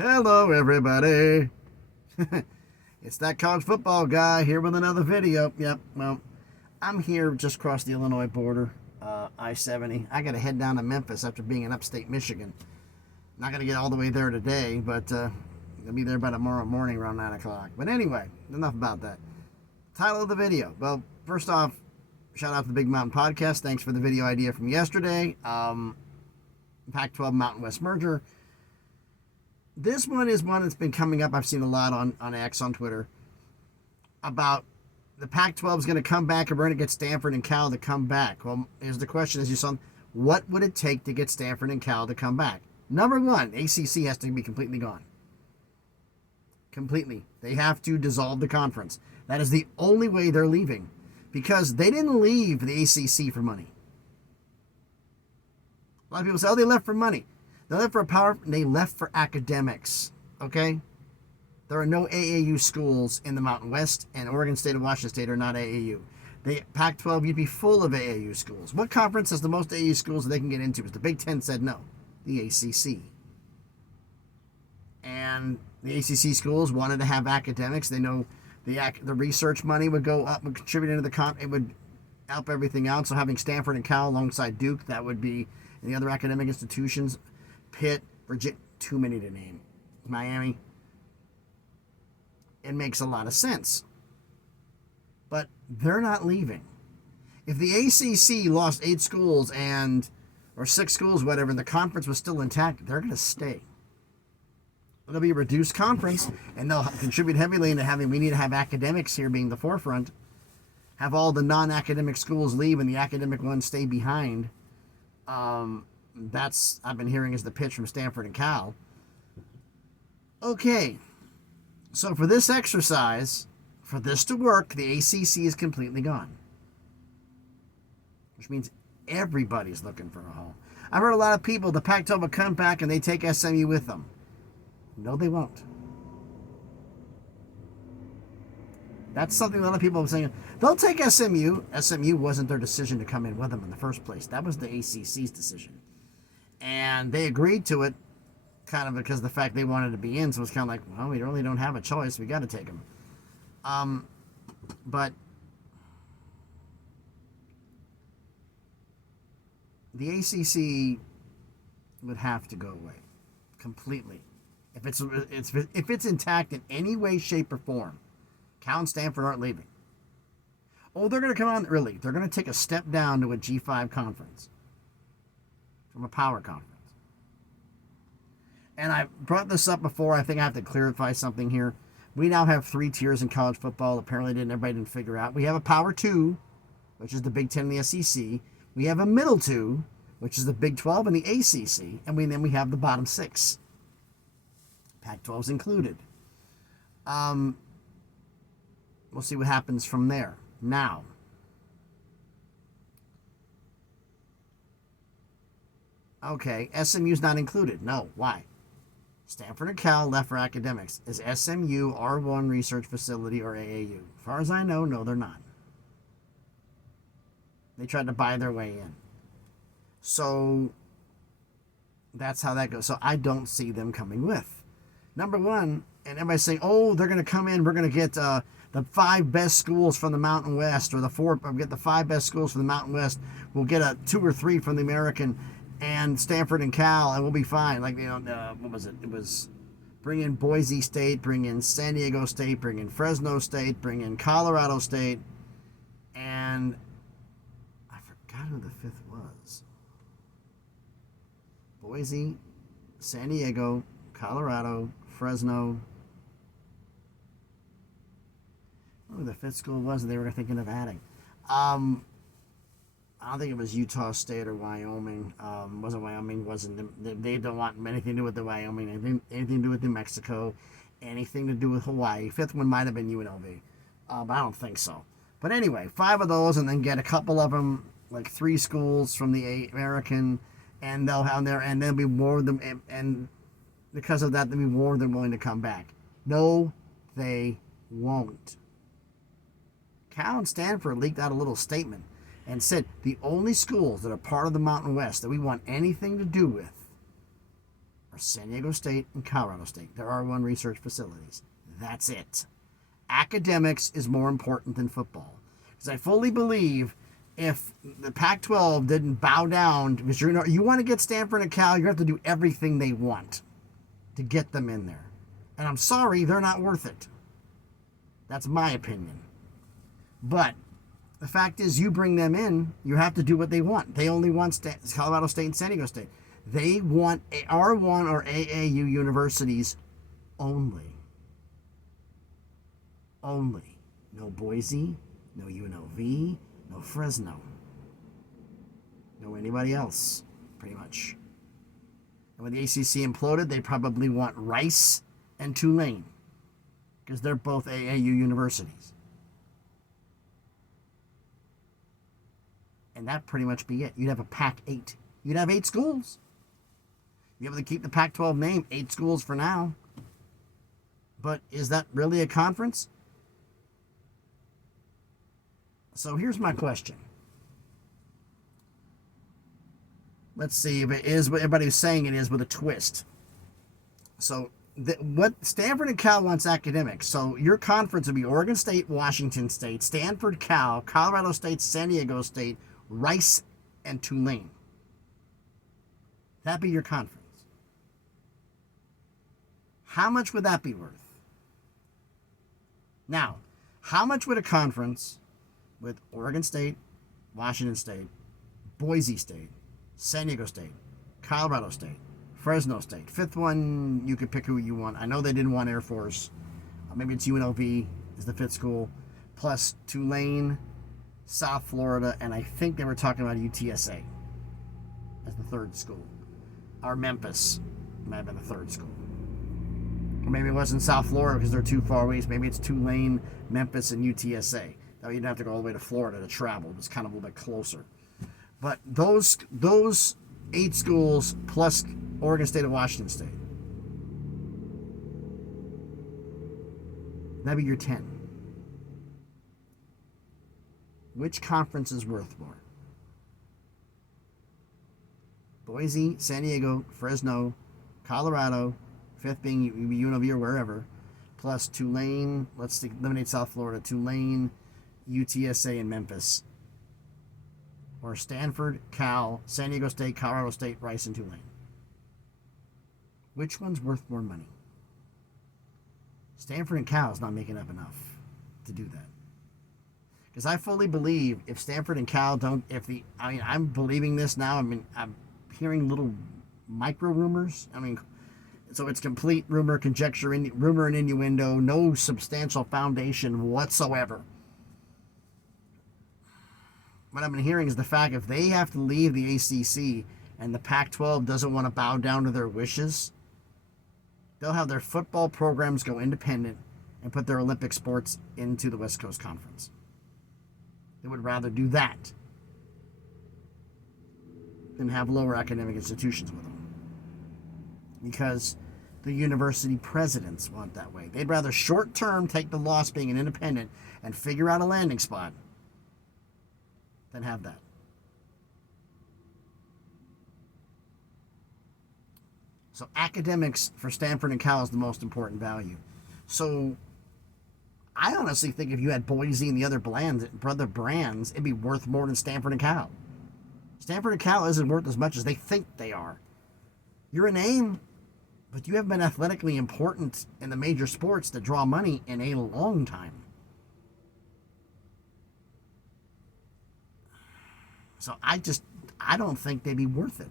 Hello, everybody. It's that college football guy here with another video. Yep, well, I'm here just across the Illinois border, I-70. I got to head down to Memphis after being in upstate Michigan. Not going to get all the way there today, but I'll be there by tomorrow morning around 9 o'clock. But anyway, enough about that. Title of the video. Well, first off, shout out to the Big Mountain Podcast. Thanks for the video idea from yesterday. Pac-12 Mountain West merger. This one is one that's been coming up. I've seen a lot on X, on Twitter, about the Pac-12 is going to come back and we're going to get Stanford and Cal to come back. Well, here's the question, as you saw, what would it take to get Stanford and Cal to come back? Number one, ACC has to be completely gone. Completely. They have to dissolve the conference. That is the only way they're leaving, because they didn't leave the ACC for money. A lot of people say, oh, they left for money. They left for power. They left for academics. Okay? There are no AAU schools in the Mountain West, and Oregon State and Washington State are not AAU. The Pac-12, you'd be full of AAU schools. What conference has the most AAU schools that they can get into? Because the Big Ten said no. The ACC. And the ACC schools wanted to have academics. They know the research money would go up, would contribute into it would help everything out. So having Stanford and Cal alongside Duke, that would be, and the other academic institutions, Pitt, Virginia, too many to name, Miami. It makes a lot of sense. But they're not leaving. If the ACC lost 8 schools or 6 schools, whatever, and the conference was still intact, they're going to stay. It'll be a reduced conference, and they'll contribute heavily into we need to have academics here being the forefront. Have all the non-academic schools leave and the academic ones stay behind. That's, I've been hearing, is the pitch from Stanford and Cal. Okay, so for this exercise, for this to work, the ACC is completely gone. Which means everybody's looking for a home. I've heard a lot of people, the Pac-12 will come back and they take SMU with them. No, they won't. That's something a lot of people are saying. They'll take SMU. SMU wasn't their decision to come in with them in the first place. That was the ACC's decision. And they agreed to it kind of because of the fact they wanted to be in. So it's kind of like, well, we really don't have a choice. We got to take them. But the ACC would have to go away completely. If it's intact in any way, shape, or form, Cal and Stanford aren't leaving. Oh, they're going to come on early. They're going to take a step down to a G5 conference from a power conference. And I brought this up before. I think I have to clarify something here. We now have 3 tiers in college football. Apparently, everybody didn't figure out. We have a Power 2, which is the Big Ten and the SEC. We have a Middle 2, which is the Big 12 and the ACC. And then we have the bottom 6. Pac-12's included. We'll see what happens from there. Now, okay, SMU's not included. No, why? Stanford and Cal left for academics. Is SMU R1 research facility or AAU? As far as I know, no, they're not. They tried to buy their way in. So that's how that goes. So I don't see them coming with. Number one, and everybody's saying, oh, they're going to come in, we're going to get the 5 best schools from the Mountain West, or get the 5 best schools from the Mountain West. We'll get 2 or 3 from the American, and Stanford and Cal, and we'll be fine. Like, what was it? It was bring in Boise State, bring in San Diego State, bring in Fresno State, bring in Colorado State, and I forgot who the 5th was. Boise, San Diego, Colorado, Fresno. Who the 5th school was they were thinking of adding? I don't think it was Utah State or Wyoming. Wasn't Wyoming? They don't want anything to do with the Wyoming. Anything to do with New Mexico. Anything to do with Hawaii. 5th one might have been UNLV, but I don't think so. But anyway, 5 of those, and then get a couple of them, like 3 schools from the American, and they'll have there, and there'll be more of them, and because of that, they'll be more than willing to come back. No, they won't. Cal and Stanford leaked out a little statement and said the only schools that are part of the Mountain West that we want anything to do with are San Diego State and Colorado State. There are one research facilities. That's it. Academics is more important than football. Because I fully believe if the Pac-12 didn't bow down, because you want to get Stanford and Cal, you have to do everything they want to get them in there. And I'm sorry, they're not worth it. That's my opinion. But the fact is, you bring them in, you have to do what they want. They only want Colorado State and San Diego State. They want R1 or AAU universities only. Only. No Boise, no UNLV, no Fresno. No anybody else, pretty much. And when the ACC imploded, they probably want Rice and Tulane, because they're both AAU universities. And that pretty much be it. You'd have a Pac-8. You'd have 8 schools. You'd be able to keep the Pac-12 name, 8 schools for now. But is that really a conference? So here's my question. Let's see if it is what everybody's saying it is with a twist. So what Stanford and Cal wants academics. So your conference would be Oregon State, Washington State, Stanford, Cal, Colorado State, San Diego State, Rice, and Tulane. That'd be your conference. How much would that be worth? Now, how much would a conference with Oregon State, Washington State, Boise State, San Diego State, Colorado State, Fresno State, fifth one, you could pick who you want. I know they didn't want Air Force. Maybe it's UNLV is the 5th school, plus Tulane, South Florida, and I think they were talking about UTSA as the 3rd school. Or Memphis might have been the 3rd school. Or maybe it wasn't South Florida because they're too far away. So maybe it's Tulane, Memphis, and UTSA. Now you'd have to go all the way to Florida to travel. It's kind of a little bit closer. But those 8 schools plus Oregon State and Washington State. That'd be your 10. Which conference is worth more? Boise, San Diego, Fresno, Colorado, 5th being UNLV or wherever, plus Tulane, let's eliminate South Florida, Tulane, UTSA, and Memphis. Or Stanford, Cal, San Diego State, Colorado State, Rice, and Tulane. Which one's worth more money? Stanford and Cal is not making up enough to do that. Because I fully believe if Stanford and Cal don't, I'm believing this now. I'm hearing little micro rumors. So it's complete rumor, conjecture, rumor and innuendo, no substantial foundation whatsoever. What I've been hearing is the fact if they have to leave the ACC and the Pac-12 doesn't want to bow down to their wishes, they'll have their football programs go independent and put their Olympic sports into the West Coast Conference. They would rather do that than have lower academic institutions with them. Because the university presidents want that way. They'd rather short-term take the loss being an independent and figure out a landing spot than have that. So academics for Stanford and Cal is the most important value. So I honestly think if you had Boise and the other brands, it'd be worth more than Stanford and Cal. Stanford and Cal isn't worth as much as they think they are. You're a name, but you haven't been athletically important in the major sports that draw money in a long time. So I don't think they'd be worth it.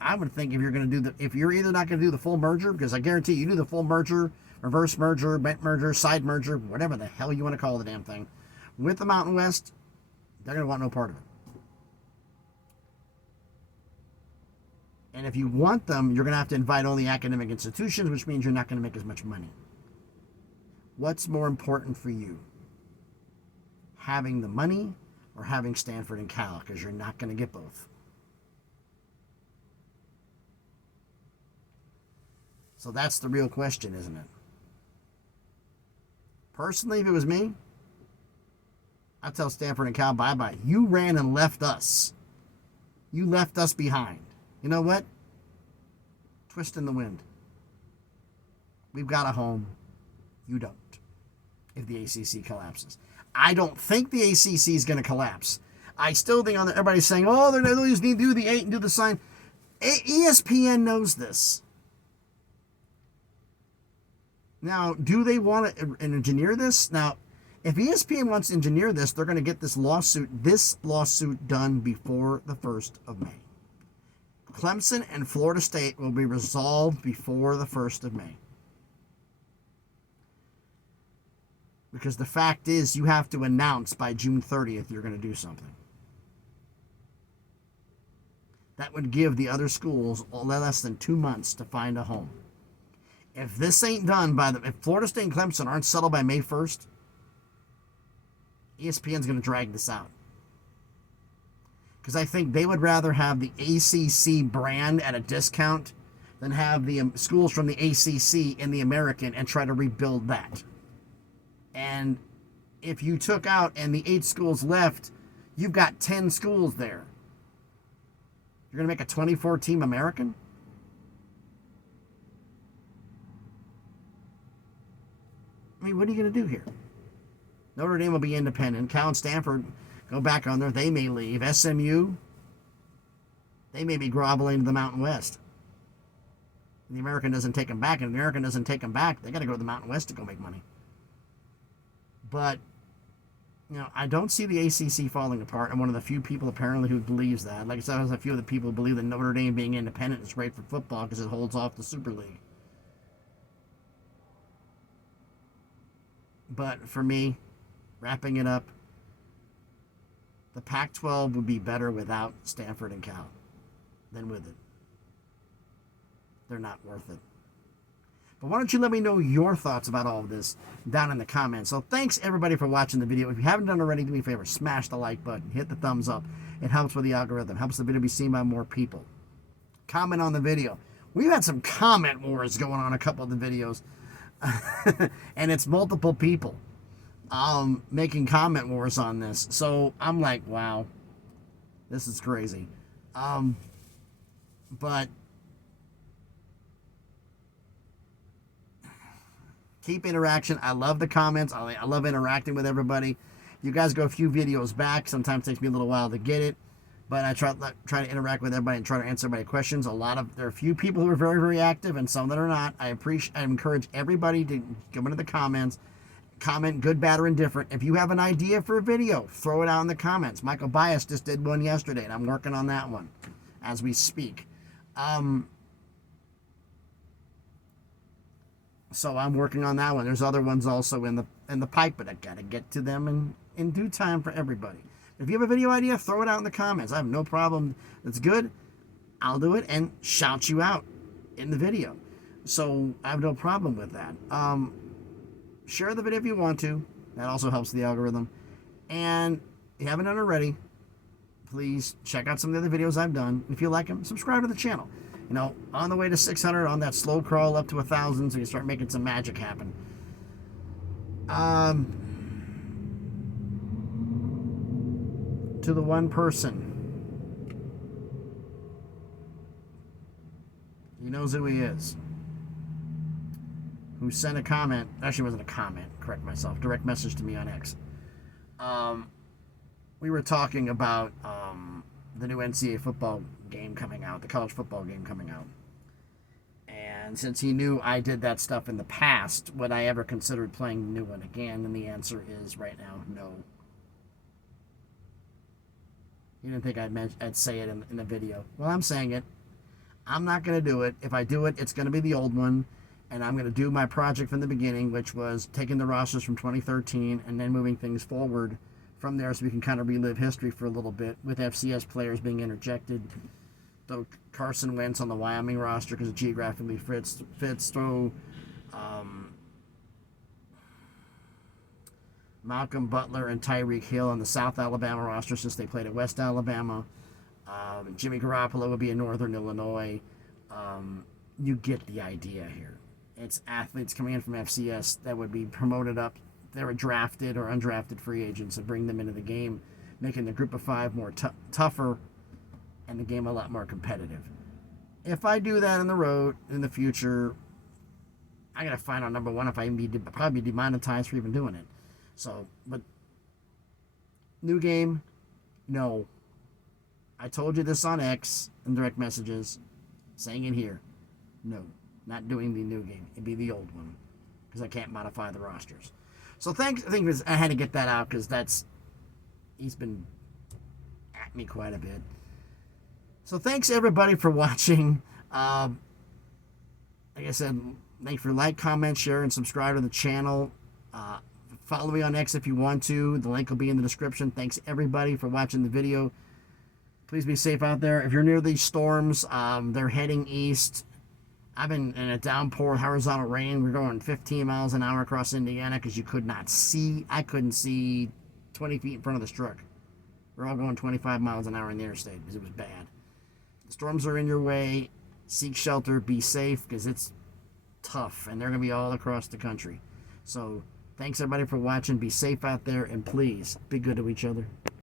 I would think if you're going to if you're either not going to do the full merger, because I guarantee you do the full merger, reverse merger, bent merger, side merger, whatever the hell you want to call the damn thing, with the Mountain West, they're going to want no part of it. And if you want them, you're going to have to invite only academic institutions, which means you're not going to make as much money. What's more important for you? Having the money or having Stanford and Cal? Because you're not going to get both. So that's the real question, isn't it? Personally, if it was me, I'd tell Stanford and Cal, bye-bye. You ran and left us. You left us behind. You know what? Twist in the wind. We've got a home. You don't. If the ACC collapses. I don't think the ACC is going to collapse. I still think everybody's saying, oh, they just need to do the 8 and do the sign. ESPN knows this. Now, do they want to engineer this? Now, if ESPN wants to engineer this, they're going to get this lawsuit done before the 1st of May. Clemson and Florida State will be resolved before the 1st of May. Because the fact is, you have to announce by June 30th you're going to do something. That would give the other schools less than 2 months to find a home. If this ain't done if Florida State and Clemson aren't settled by May 1st, ESPN's going to drag this out. Because I think they would rather have the ACC brand at a discount than have the schools from the ACC in the American and try to rebuild that. And if you took out and the 8 schools left, you've got 10 schools there. You're going to make a 24-team American? I mean, what are you going to do here? Notre Dame will be independent. Cal and Stanford go back on there. They may leave. SMU, they may be groveling to the Mountain West. And the American doesn't take them back. And if the American doesn't take them back, they got to go to the Mountain West to go make money. But, I don't see the ACC falling apart. I'm one of the few people apparently who believes that. Like I said, there's a few of the people who believe that Notre Dame being independent is great for football because it holds off the Super League. But for me, wrapping it up, the Pac-12 would be better without Stanford and Cal than with it. They're not worth it. But why don't you let me know your thoughts about all of this down in the comments. So thanks everybody for watching the video. If you haven't done already, do me a favor, smash the like button, hit the thumbs up. It helps with the algorithm, helps the video be seen by more people. Comment on the video. We've had some comment wars going on a couple of the videos. And it's multiple people making comment wars on this. So I'm like, wow, this is crazy. But keep interaction. I love the comments. I love interacting with everybody. You guys go a few videos back. Sometimes it takes me a little while to get it. But I try to interact with everybody and try to answer everybody's questions. There are a few people who are very, very active and some that are not. I encourage everybody to go into the comments. Comment good, bad, or indifferent. If you have an idea for a video, throw it out in the comments. Michael Bias just did one yesterday, and I'm working on that one as we speak. So I'm working on that one. There's other ones also in the pipe, but I gotta get to them in due time for everybody. If you have a video idea, throw it out in the comments. I have no problem. That's good. I'll do it and shout you out in the video. So I have no problem with that. Share the video if you want to. That also helps the algorithm. And if you haven't done it already, please check out some of the other videos I've done. If you like them, subscribe to the channel. On the way to 600, on that slow crawl up to 1,000, so you start making some magic happen. To the one person, he knows who he is, who sent a comment. Actually, it wasn't a comment. Correct myself. Direct message to me on X. We were talking about the new NCAA football game coming out, the college football game coming out. And since he knew I did that stuff in the past, would I ever consider playing the new one again? And the answer is right now, no. You didn't think I'd say it in the video. Well, I'm saying it. I'm not going to do it. If I do it, it's going to be the old one. And I'm going to do my project from the beginning, which was taking the rosters from 2013 and then moving things forward from there so we can kind of relive history for a little bit with FCS players being interjected. Throw Carson Wentz on the Wyoming roster because it geographically fits. Throw Malcolm Butler and Tyreek Hill on the South Alabama roster since they played at West Alabama. Jimmy Garoppolo would be in Northern Illinois. You get the idea here. It's athletes coming in from FCS that would be promoted up. They were drafted or undrafted free agents and bring them into the game, making the group of five more tougher and the game a lot more competitive. If I do that in the future, I gotta find out, number one, if I even probably be demonetized for even doing it. So, but new game, no. I told you this on X in direct messages, saying it here. No, not doing the new game. It'd be the old one because I can't modify the rosters. So thanks. I think I had to get that out because he's been at me quite a bit. So thanks everybody for watching. Like I said, thank you for like, comment, share, and subscribe to the channel. Follow me on X if you want to. The link will be in the description. Thanks everybody for watching the video. Please be safe out there. If you're near these storms, they're heading east. I've been in a downpour, horizontal rain. We're going 15 miles an hour across Indiana because you could not see. I couldn't see 20 feet in front of this truck. We're all going 25 miles an hour in the interstate because it was bad. The storms are in your way. Seek shelter. Be safe because it's tough, and they're going to be all across the country. So thanks everybody for watching. Be safe out there, and please be good to each other.